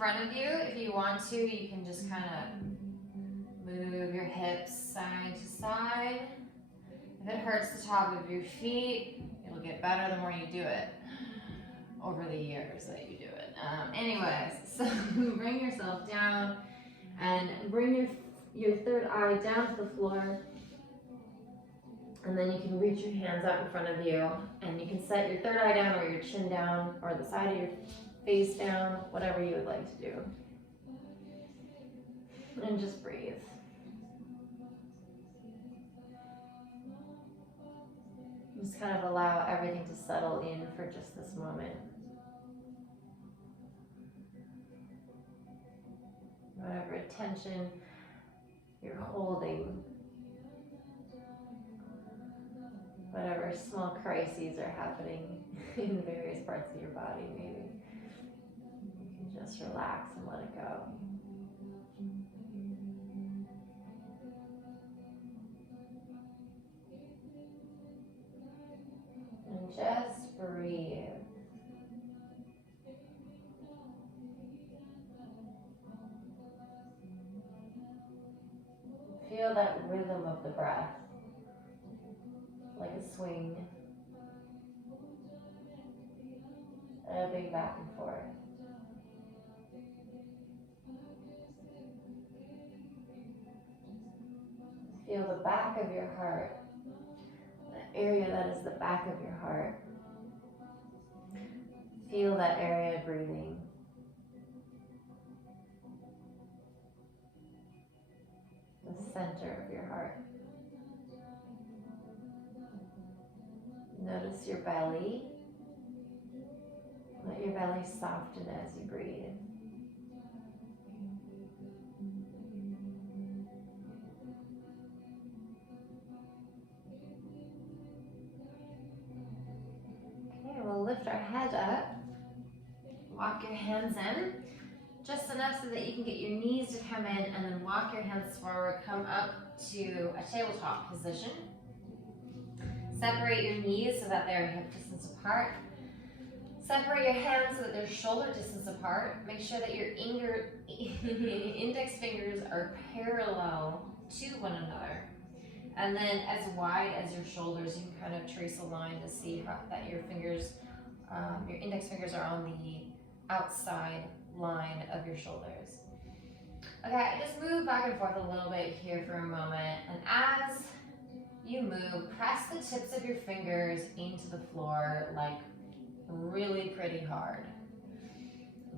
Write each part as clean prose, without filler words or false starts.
front of you. If you want to, you can just kind of move your hips side to side. If it hurts the top of your feet, it'll get better the more you do it over the years that you do it. Anyways, so bring yourself down and bring your third eye down to the floor. And then you can reach your hands out in front of you and you can set your third eye down or your chin down or the side of your face down, whatever you would like to do. And just breathe. Just kind of allow everything to settle in for just this moment. Whatever tension you're holding, whatever small crises are happening in various parts of your body, maybe you can just relax and let it go. And just breathe. Feel that rhythm of the breath, like a swing, ebbing back and forth. Feel the back of your heart, the area that is the back of your heart. Feel that area breathing. The center of your heart. Notice your belly. Let your belly soften as you breathe. Okay, we'll lift our head up. Walk your hands in. Just enough so that you can get your knees to come in and then walk your hands forward. Come up to a tabletop position. Separate your knees so that they're hip distance apart. Separate your hands so that they're shoulder distance apart. Make sure that your index fingers are parallel to one another. And then as wide as your shoulders, you can kind of trace a line to see that your fingers, your index fingers are on the outside line of your shoulders. Okay, just move back and forth a little bit here for a moment. And as you move, press the tips of your fingers into the floor like really pretty hard.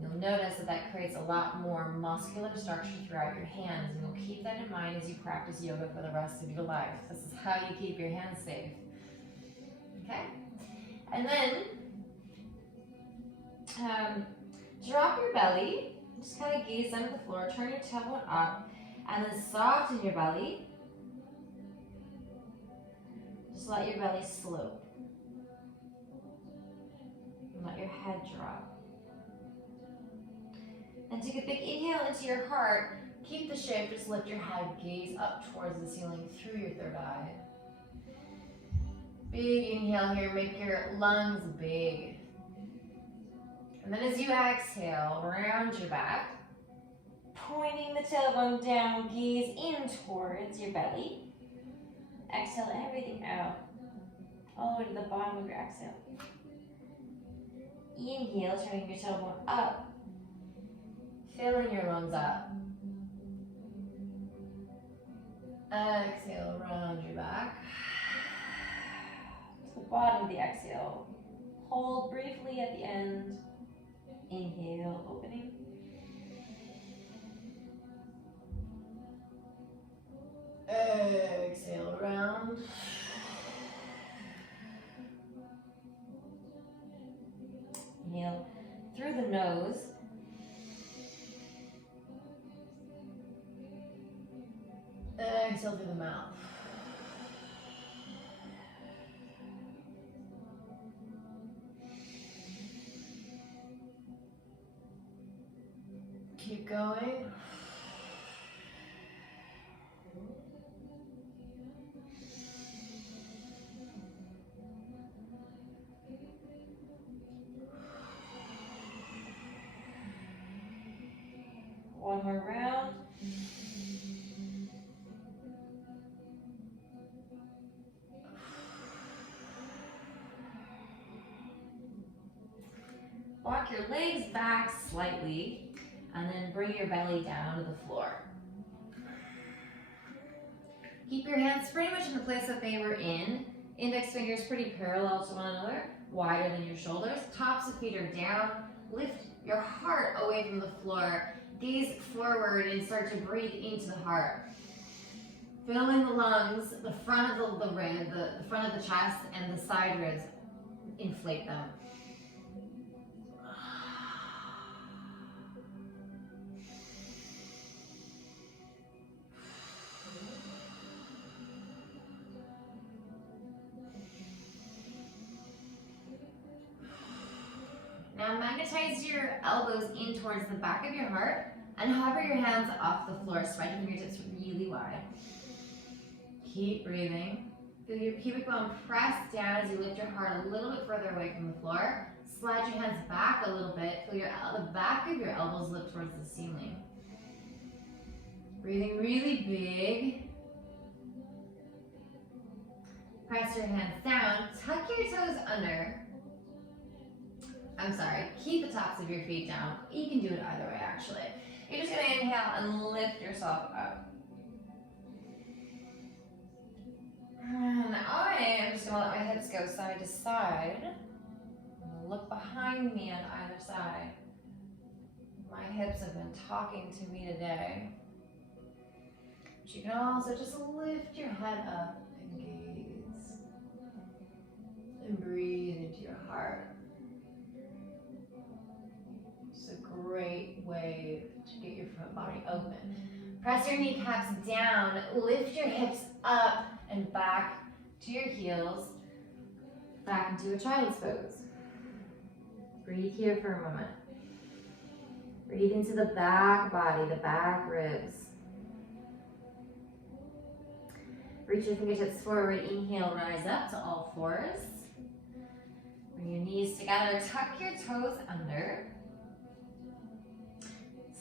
You'll notice that that creates a lot more muscular structure throughout your hands, and you'll keep that in mind as you practice yoga for the rest of your life. This is how you keep your hands safe. Okay? And then drop your belly, just kind of gaze down at the floor, turn your tailbone up, and then soften your belly. Just let your belly slope. And let your head drop. And take a big inhale into your heart. Keep the shape, just lift your head, gaze up towards the ceiling through your third eye. Big inhale here, make your lungs big. And then as you exhale, round your back, pointing the tailbone down, gaze in towards your belly. Exhale everything out, all the way to the bottom of your exhale. Inhale, turning your tailbone up, filling your lungs up. Exhale, round your back. To the bottom of the exhale. Hold briefly at the end. Inhale, opening. Exhale, round. Inhale through the nose. Exhale through the mouth. Keep going. One more round. Walk your legs back slightly and then bring your belly down to the floor. Keep your hands pretty much in the place that they were in. Index fingers pretty parallel to one another, wider than your shoulders. Tops of feet are down. Lift your heart away from the floor. Gaze forward and start to breathe into the heart. Filling the lungs, the front of the rib, the front of the chest, and the side ribs. Inflate them. Now magnetize your elbows in towards the back of your heart and hover your hands off the floor. Spread your fingertips really wide. Keep breathing. Feel your pubic bone press down as you lift your heart a little bit further away from the floor. Slide your hands back a little bit. Feel the back of your elbows lift towards the ceiling. Breathing really big. Press your hands down. Tuck your toes under. I'm sorry, keep the tops of your feet down. You can do it either way, actually. You're just gonna inhale and lift yourself up. And I am just gonna let my hips go side to side. I'm gonna look behind me on either side. My hips have been talking to me today. But you can also just lift your head up and gaze. And breathe into your heart. Great way to get your front body open. Press your kneecaps down, lift your hips up and back to your heels, back into a child's pose. Breathe here for a moment. Breathe into the back body, the back ribs. Reach your fingertips forward, inhale, rise up to all fours. Bring your knees together, tuck your toes under.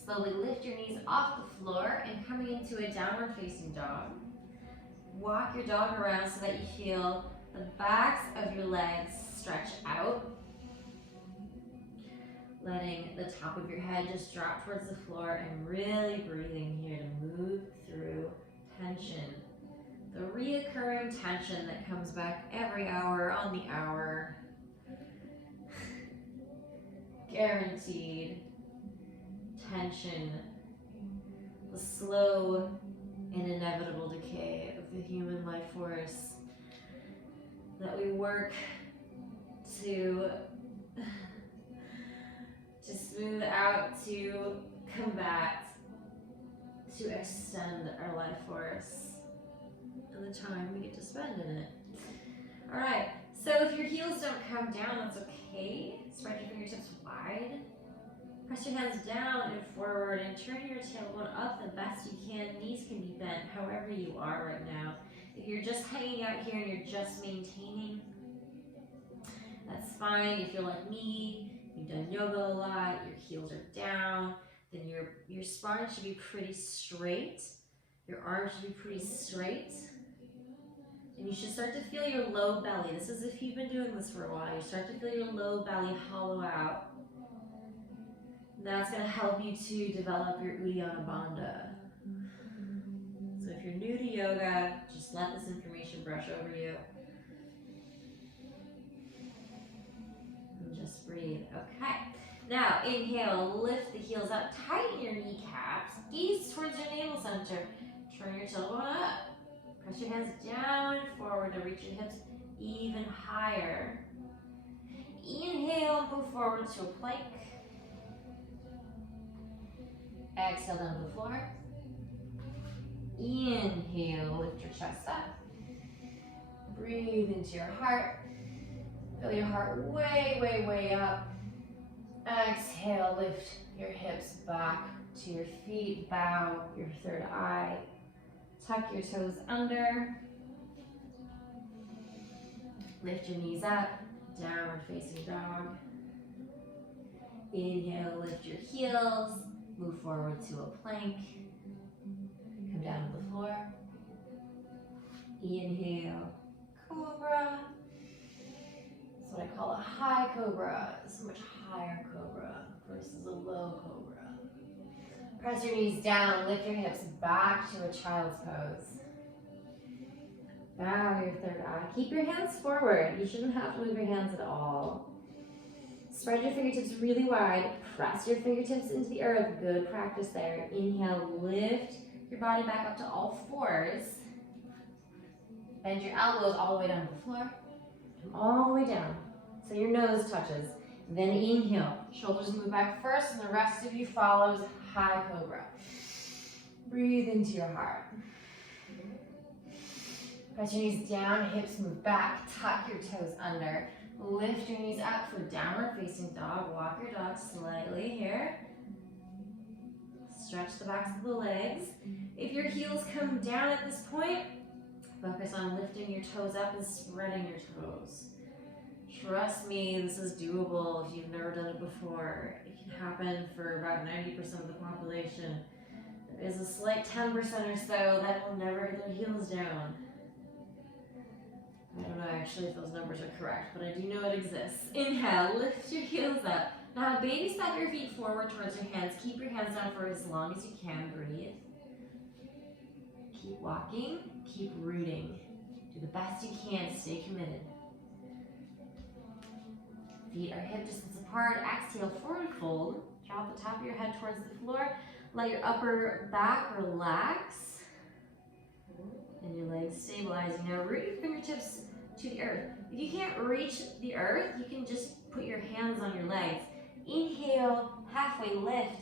Slowly lift your knees off the floor and coming into a downward facing dog. Walk your dog around so that you feel the backs of your legs stretch out. Letting the top of your head just drop towards the floor and really breathing here to move through tension. The reoccurring tension that comes back every hour on the hour. Guaranteed. Tension, the slow and inevitable decay of the human life force that we work to smooth out, to combat, to extend our life force and the time we get to spend in it. All right, so if your heels don't come down, that's okay. Spread your fingertips wide. Press your hands down and forward and turn your tailbone up the best you can. Knees can be bent however you are right now. If you're just hanging out here and you're just maintaining, that's fine. If you're like me, you've done yoga a lot, your heels are down, then your spine should be pretty straight. Your arms should be pretty straight. And you should start to feel your low belly. This is if you've been doing this for a while. You start to feel your low belly hollow out. That's going to help you to develop your Uddiyana Bandha. So if you're new to yoga, just let this information brush over you. And just breathe. Okay. Now, inhale, lift the heels up, tighten your kneecaps, gaze towards your navel center, turn your tailbone up. Press your hands down and forward to reach your hips even higher. Inhale, move forward to a plank. Exhale down to the floor. Inhale, lift your chest up. Breathe into your heart. Feel your heart way, way, way up. Exhale, lift your hips back to your feet. Bow your third eye. Tuck your toes under. Lift your knees up. Downward facing dog. Inhale, lift your heels. Move forward to a plank. Come down to the floor. Inhale, cobra. That's what I call a high cobra. It's a much higher cobra versus a low cobra. Press your knees down, lift your hips back to a child's pose. Bow your third eye. Keep your hands forward. You shouldn't have to move your hands at all. Spread your fingertips really wide. Press your fingertips into the earth. Good practice there. Inhale, lift your body back up to all fours. Bend your elbows all the way down to the floor. All the way down. So your nose touches. Then inhale. Shoulders move back first, and the rest of you follows high cobra. Breathe into your heart. Press your knees down, hips move back, tuck your toes under. Lift your knees up for downward facing dog. Walk your dog slightly here. Stretch the backs of the legs. If your heels come down at this point, focus on lifting your toes up and spreading your toes. Trust me, this is doable if you've never done it before. It can happen for about 90% of the population. There is a slight 10% or so that will never get their heels down. I don't know actually if those numbers are correct, but I do know it exists. Inhale, lift your heels up. Now baby step your feet forward towards your hands. Keep your hands down for as long as you can. Breathe. Keep walking, keep rooting. Do the best you can, stay committed. Feet are hip distance apart. Exhale, forward fold. Drop the top of your head towards the floor. Let your upper back relax. And your legs stabilizing. Now root your fingertips to the earth. If you can't reach the earth, you can just put your hands on your legs. Inhale, halfway lift.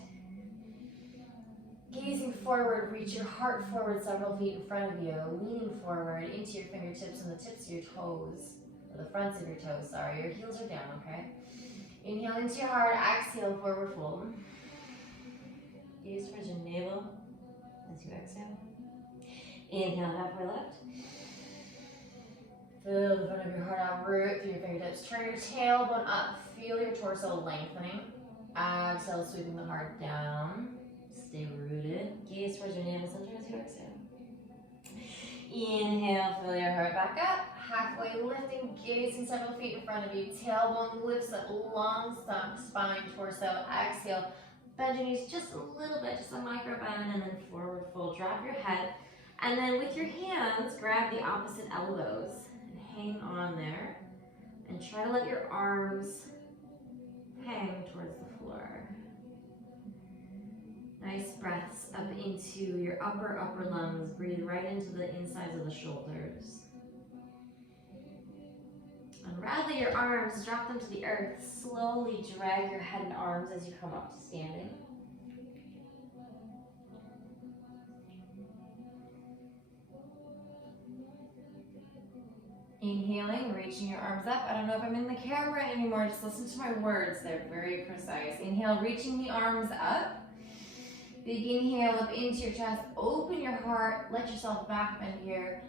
Gazing forward, reach your heart forward several feet in front of you. Leaning forward into your fingertips and the tips of your toes. Or the fronts of your toes, sorry. Your heels are down, okay? Inhale into your heart, exhale, forward fold. Gaze towards your navel as you exhale. Inhale, halfway lift. Fill the front of your heart out, root through your fingertips. Turn your tailbone up, feel your torso lengthening. Exhale, sweeping the heart down. Stay rooted. Gaze towards your navel center as you exhale. Inhale, fill your heart back up. Halfway lifting, gazing several feet in front of you. Tailbone lifts up, long spine, torso. Exhale, bend your knees just a little bit, just a micro bend, and then forward fold. Drop your head. And then with your hands, grab the opposite elbows and hang on there. And try to let your arms hang towards the floor. Nice breaths up into your upper lungs. Breathe right into the insides of the shoulders. Unravel your arms, drop them to the earth. Slowly drag your head and arms as you come up to standing. Inhaling, reaching your arms up. I don't know if I'm in the camera anymore, just listen to my words, they're very precise. Inhale, reaching the arms up. Big inhale up into your chest, open your heart, let yourself back bend here.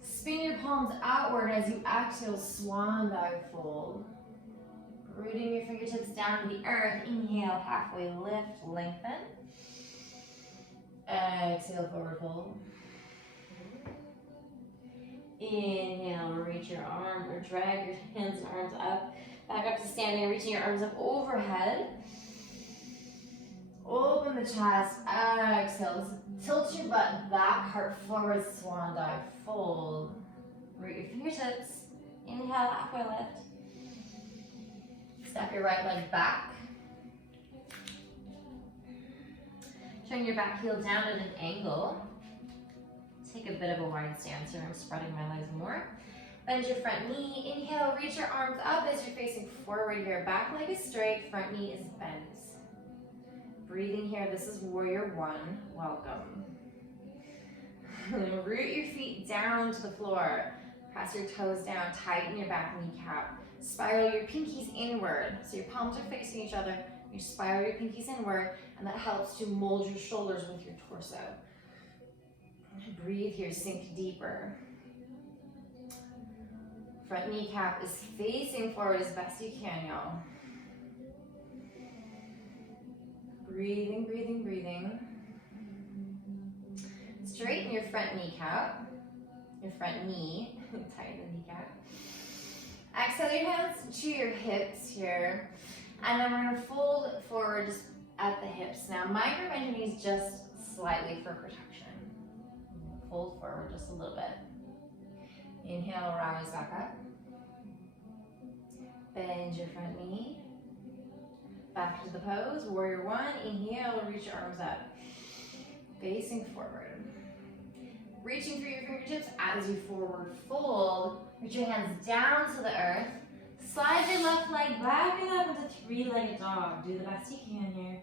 Spin your palms outward as you exhale, swan dive fold. Rooting your fingertips down to the earth. Inhale, halfway lift, lengthen. Exhale, forward fold. Inhale, reach your arm or drag your hands and arms up. Back up to standing, reaching your arms up overhead. Open the chest, exhale. Tilt your butt back, heart forward, swan dive, fold. Root your fingertips. Inhale, halfway lift. Step your right leg back. Turn your back heel down at an angle. Take a bit of a wide stance here. I'm spreading my legs more. Bend your front knee. Inhale, reach your arms up as you're facing forward here. Back leg is straight, front knee is bent. Breathing here, this is warrior one. Welcome. Root your feet down to the floor. Press your toes down, tighten your back kneecap. Spiral your pinkies inward. So your palms are facing each other. You spiral your pinkies inward, and that helps to mold your shoulders with your torso. Breathe here, sink deeper. Front kneecap is facing forward as best you can, y'all. Breathing, breathing, breathing. Straighten your front kneecap, your front knee, tighten the kneecap. Exhale your hands to your hips here. And then we're gonna fold forward just at the hips. Now micro-bend your knees just slightly for protection. Fold forward just a little bit. Inhale, rise back up. Bend your front knee. Back to the pose, warrior one. Inhale, reach your arms up. Facing forward. Reaching through your fingertips as you forward fold. Reach your hands down to the earth. Slide your left leg back and up into three-legged dog. Do the best you can here.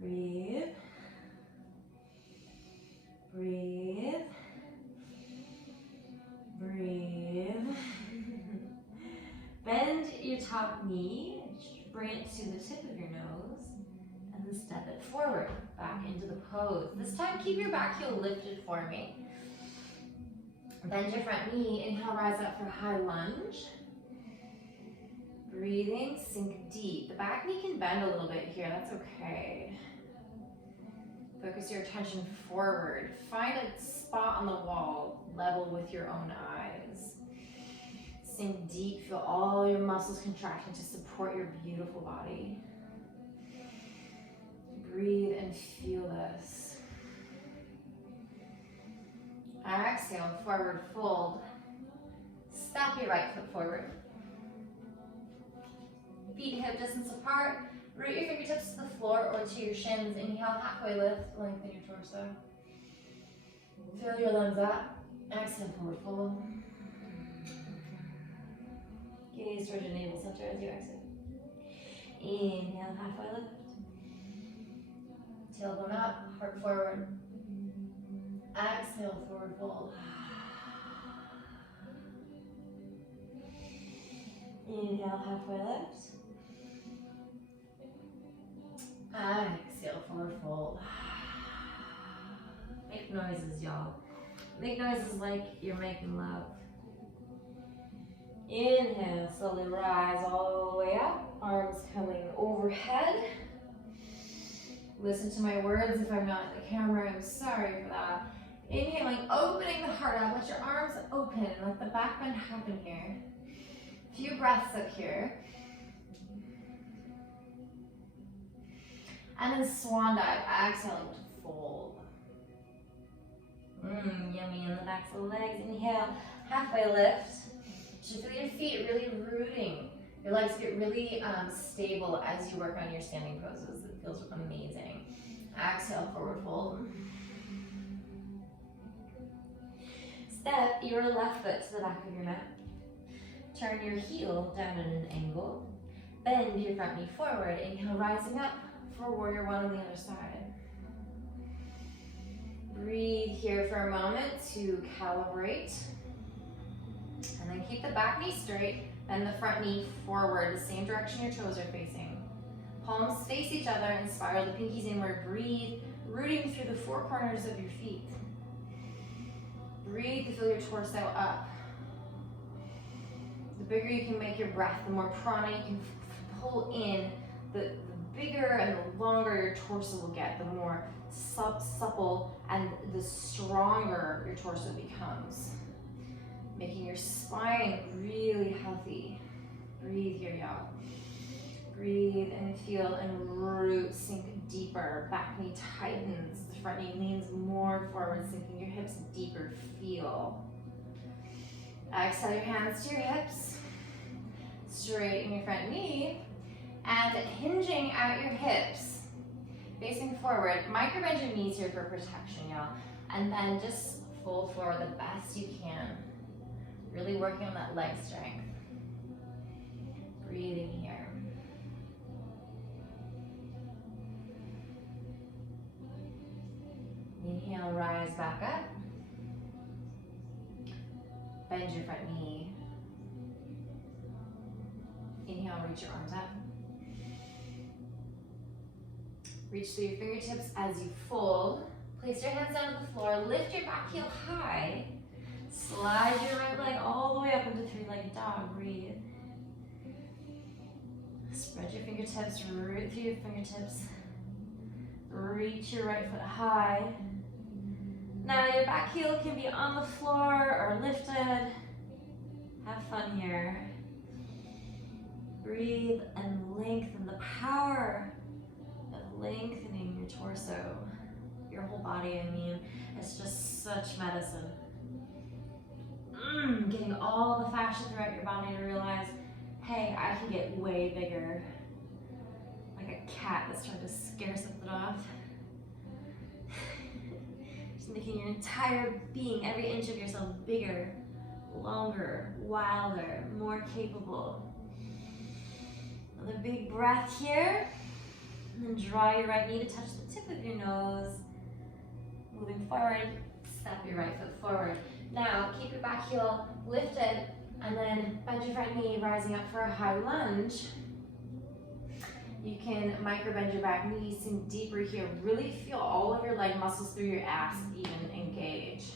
Breathe. Breathe. Breathe. Bend your top knee. Bring it to the tip of your nose. And then step it forward. Back into the pose. This time keep your back heel lifted for me. Bend your front knee. Inhale, rise up for high lunge. Breathing, sink deep. The back knee can bend a little bit here, that's okay. Focus your attention forward. Find a spot on the wall, level with your own eyes. Sink deep, feel all your muscles contracting to support your beautiful body. Breathe and feel this. Exhale, forward fold. Step your right foot forward. Feet hip distance apart. Root your fingertips to the floor or to your shins. Inhale, halfway lift, lengthen your torso. Fill your lungs up. Exhale, forward fold. Gaze towards your navel center as you exit. Inhale, halfway lift. Tailbone up, heart forward. Exhale, forward fold. Inhale, halfway lift. Exhale, forward fold. Make noises, y'all. Make noises like you're making love. Inhale, slowly rise all the way up. Arms coming overhead. Listen to my words if I'm not at the camera. I'm sorry for that. Inhaling, opening the heart up. Let your arms open. Let the back bend happen here. Few breaths up here. And then swan dive, exhaling to fold. Yummy in the backs of the legs. Inhale, halfway lift. You feel your feet really rooting. Your legs get really stable as you work on your standing poses. It feels amazing. Exhale, forward fold. Step your left foot to the back of your mat. Turn your heel down at an angle. Bend your front knee forward. Inhale, rising up for warrior one on the other side. Breathe here for a moment to calibrate. And then keep the back knee straight. Bend the front knee forward, the same direction your toes are facing. Palms face each other and spiral the pinkies inward. Breathe, rooting through the four corners of your feet. Breathe to fill your torso up. The bigger you can make your breath, the more prana you can pull in, the bigger and the longer your torso will get, the more supple and the stronger your torso becomes. Making your spine really healthy. Breathe here, y'all. Breathe and feel and root, sink deeper. Back knee tightens, the front knee leans more forward, sinking your hips deeper. Feel. Exhale your hands to your hips. Straighten your front knee. And hinging at your hips, facing forward. Micro bend your knees here for protection, y'all. And then just fold forward the best you can. Really working on that leg strength. Breathing here. Inhale, rise back up. Bend your front knee. Inhale, reach your arms up. Reach through your fingertips as you fold. Place your hands down to the floor. Lift your back heel high. Slide your right leg all the way up into three-legged dog. Breathe. Spread your fingertips, root through your fingertips. Reach your right foot high. Now your back heel can be on the floor or lifted. Have fun here. Breathe and lengthen. The power of lengthening your torso, your whole body, I mean. It's just such medicine. Getting all the fascia throughout your body to realize, hey, I can get way bigger. Like a cat that's trying to scare something off. Just making your entire being, every inch of yourself bigger, longer, wilder, more capable. Another big breath here. And then draw your right knee to touch the tip of your nose. Moving forward, step your right foot forward. Now, keep your back heel lifted, and then bend your front knee, rising up for a high lunge. You can micro bend your back knee, sink deeper here. Really feel all of your leg muscles through your abs even engage.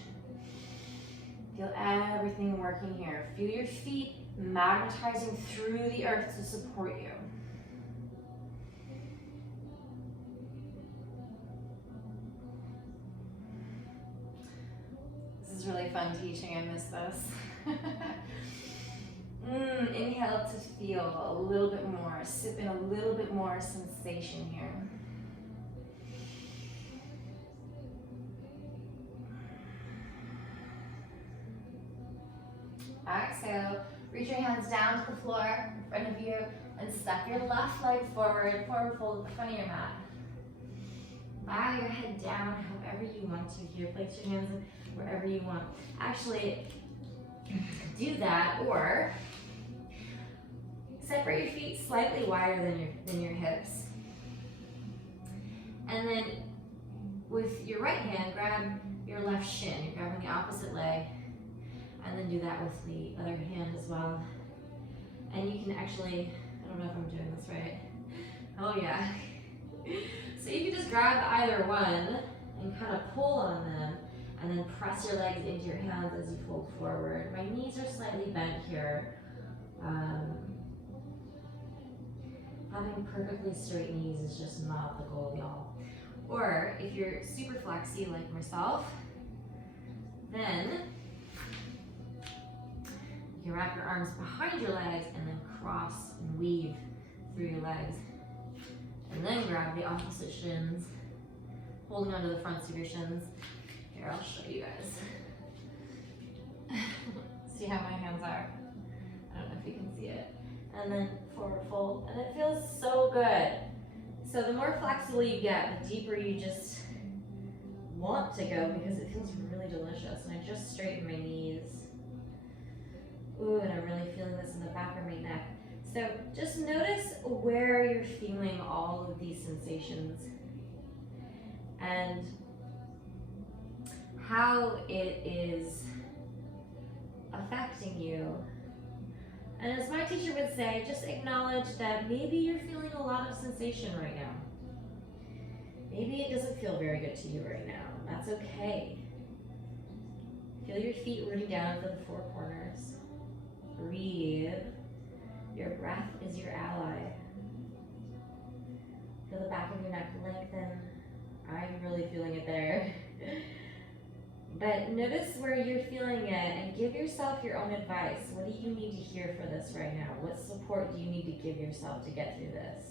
Feel everything working here. Feel your feet magnetizing through the earth to support you. This is really fun teaching. I miss this. Inhale to feel a little bit more. Sip in a little bit more sensation here. Exhale. Reach your hands down to the floor in front of you and step your left leg forward, forward fold at the front of your mat. Bow your head down however you want to here. Place your hands wherever you want. Actually, do that, or separate your feet slightly wider than your hips. And then with your right hand, grab your left shin. You're grabbing the opposite leg. And then do that with the other hand as well. And you can actually, I don't know if I'm doing this right. Oh yeah. So you can just grab either one and kind of pull on them, and then press your legs into your hands as you fold forward. My knees are slightly bent here. Having perfectly straight knees is just not the goal, y'all. Or if you're super flexy like myself, then you can wrap your arms behind your legs and then cross and weave through your legs. And then grab the opposite shins, holding onto the fronts of your shins. Here, I'll show you guys. See how my hands are? I don't know if you can see it. And then forward fold, and it feels so good. So the more flexible you get, the deeper you just want to go, because it feels really delicious. And I just straightened my knees. Ooh, and I'm really feeling this in the back of my neck. So just notice where you're feeling all of these sensations and how it is affecting you. And as my teacher would say, just acknowledge that maybe you're feeling a lot of sensation right now. Maybe it doesn't feel very good to you right now. That's okay. Feel your feet rooting down into the four corners. Breathe. Your breath is your ally. Feel the back of your neck lengthen. I'm really feeling it there. But notice where you're feeling it and give yourself your own advice. What do you need to hear for this right now? What support do you need to give yourself to get through this?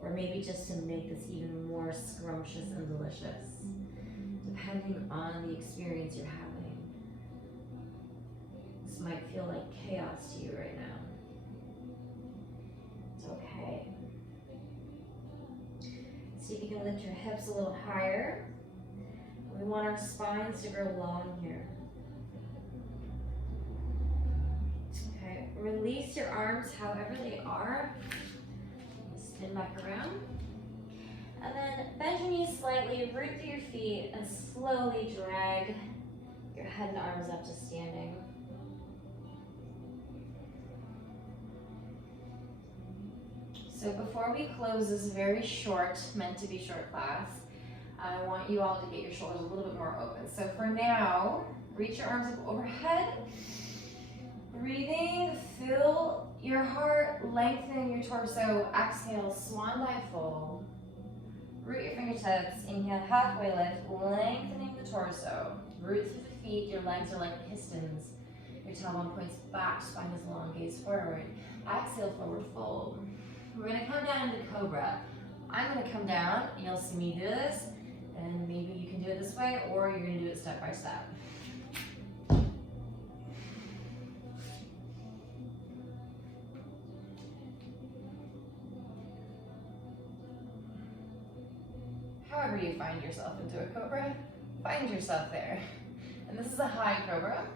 Or maybe just to make this even more scrumptious and delicious, depending on the experience you're having. This might feel like chaos to you right now. It's okay. See if you can lift your hips a little higher. We want our spines to grow long here. Okay, release your arms however they are. Spin back around. And then bend your knees slightly, root through your feet, and slowly drag your head and arms up to standing. So before we close this very short, meant to be short class, I want you all to get your shoulders a little bit more open. So for now, reach your arms up overhead. Breathing, fill your heart, lengthen your torso. Exhale, swan dive fold. Root your fingertips. Inhale, halfway lift, lengthening the torso. Root through the feet. Your legs are like pistons. Your tailbone points back, spine is long, gaze forward. Exhale, forward fold. We're gonna come down into cobra. I'm gonna come down, you'll see me do this, and maybe you can do it this way, or you're gonna do it step by step. However you find yourself into a cobra, find yourself there. And this is a high cobra.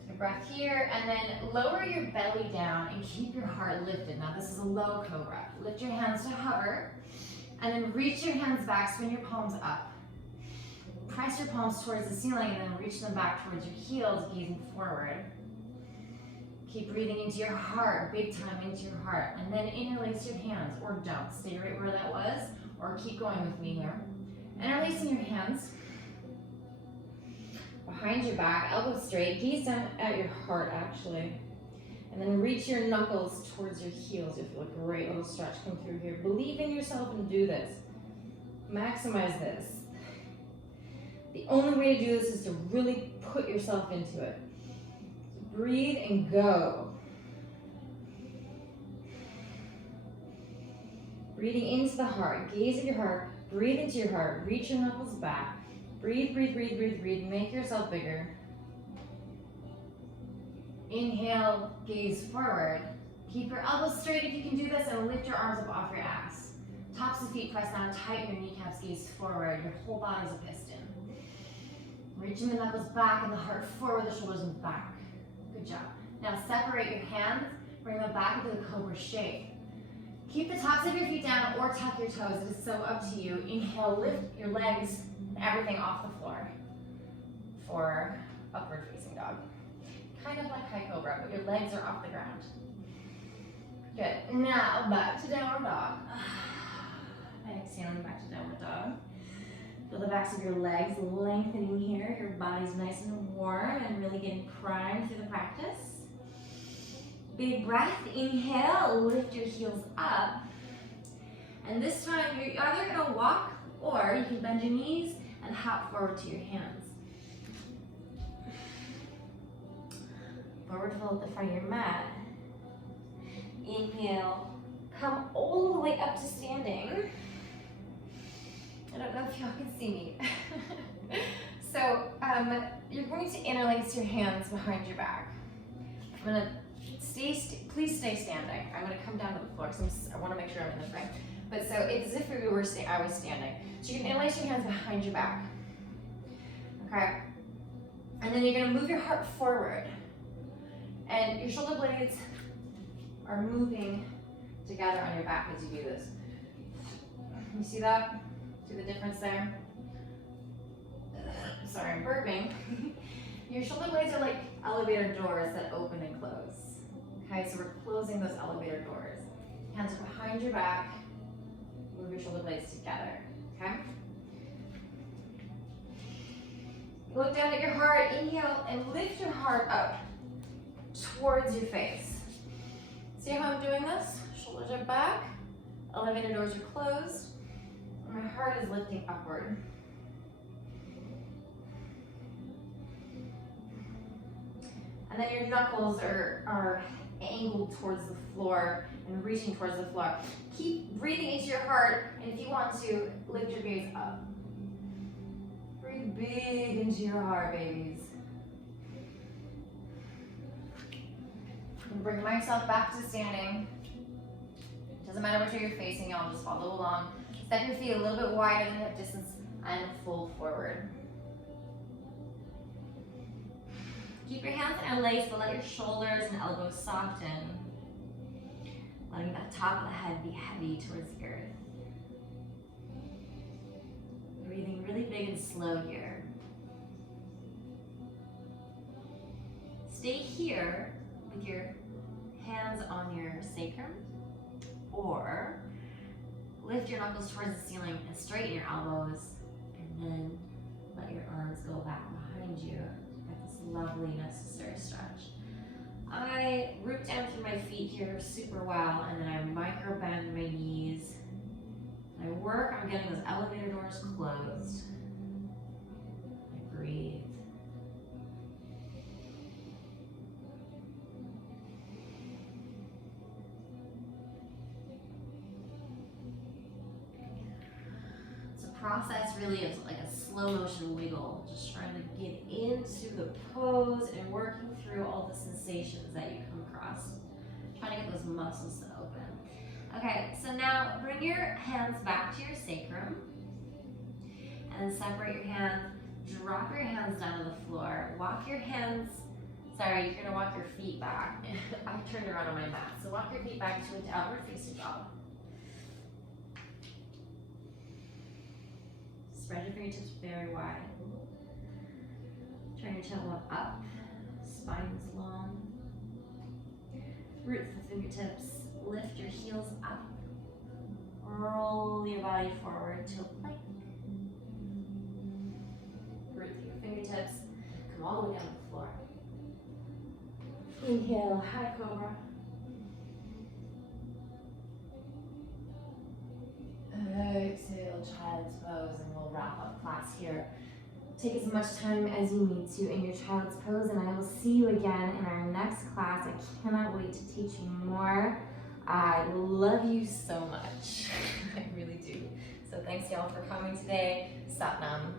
Take a breath here, and then lower your belly down and keep your heart lifted. Now this is a low cobra. Lift your hands to hover, and then reach your hands back, swing your palms up. Press your palms towards the ceiling, and then reach them back towards your heels, gazing forward. Keep breathing into your heart, big time into your heart, and then interlace your hands, or don't. Stay right where that was, or keep going with me here. Interlacing your hands behind your back, elbows straight, gaze down at your heart actually, and then reach your knuckles towards your heels. You'll feel a great little stretch come through here. Believe in yourself and do this. Maximize this. The only way to do this is to really put yourself into it. So breathe and go. Breathing into the heart, gaze at your heart, breathe into your heart, reach your knuckles back. Breathe, breathe, breathe, breathe, breathe, make yourself bigger. Inhale, gaze forward. Keep your elbows straight if you can do this, and lift your arms up off your ass. Tops of feet press down, tighten your kneecaps, gaze forward. Your whole body's a piston. Reaching the knuckles back and the heart forward, the shoulders and back. Good job. Now separate your hands, bring them back into the cobra shape. Keep the tops of your feet down or tuck your toes. It is so up to you. Inhale, lift your legs and everything off the floor for upward facing dog. Kind of like high cobra, but your legs are off the ground. Good. Now back to downward dog. Exhaling back to downward dog. Feel the backs of your legs lengthening here. Your body's nice and warm and really getting primed through the practice. Big breath, inhale, lift your heels up. And this time you're either gonna walk or you can bend your knees and hop forward to your hands. Forward fold at the front of your mat. Inhale, come all the way up to standing. I don't know if y'all can see me. So you're going to interlace your hands behind your back. I'm gonna please stay standing. I'm gonna come down to the floor because I wanna make sure I'm in the frame. But so it's as if I was standing. So you can interlace your hands behind your back. Okay? And then you're gonna move your heart forward. And your shoulder blades are moving together on your back as you do this. You see that? See the difference there? Sorry, I'm burping. Your shoulder blades are like elevator doors that open and close. Okay, so we're closing those elevator doors. Hands are behind your back. Move your shoulder blades together, okay? Look down at your heart, inhale, and lift your heart up towards your face. See how I'm doing this? Shoulders are back, elevator doors are closed, and my heart is lifting upward. And then your knuckles are angled towards the floor and reaching towards the floor. Keep breathing into your heart, and if you want to, lift your gaze up. Breathe big into your heart, babies. Bring myself back to standing. Doesn't matter which way you're facing, y'all just follow along. Step your feet a little bit wider than hip distance and fold forward. Keep your hands interlaced, but let your shoulders and elbows soften. Letting that top of the head be heavy towards the earth. Breathing really big and slow here. Stay here with your hands on your sacrum, or lift your knuckles towards the ceiling and straighten your elbows, and then let your arms go back behind you. Get this lovely necessary stretch. I root down through my feet here super well, and then I micro bend my knees. I work on getting those elevator doors closed. I breathe. It's a process really of like a slow motion wiggle, just trying to get into the pose and working through all the sensations that you come across. Trying to get those muscles to open. Okay, so now bring your hands back to your sacrum and then separate your hands. Drop your hands down to the floor. Walk your hands, sorry, you're gonna walk your feet back. I turned around on my mat. So walk your feet back to a downward facing dog. Spread your fingertips very wide. Turn your tailbone up. Spine is long. Root the fingertips. Lift your heels up. Roll your body forward to a plank. Root through your fingertips. Come all the way down to the floor. Inhale, high cobra. Exhale, child's pose, and we'll wrap up class here. Take as much time as you need to in your child's pose, and I will see you again in our next class. I cannot wait to teach you more. I love you so much. I really do. So thanks y'all for coming today. Sat Nam.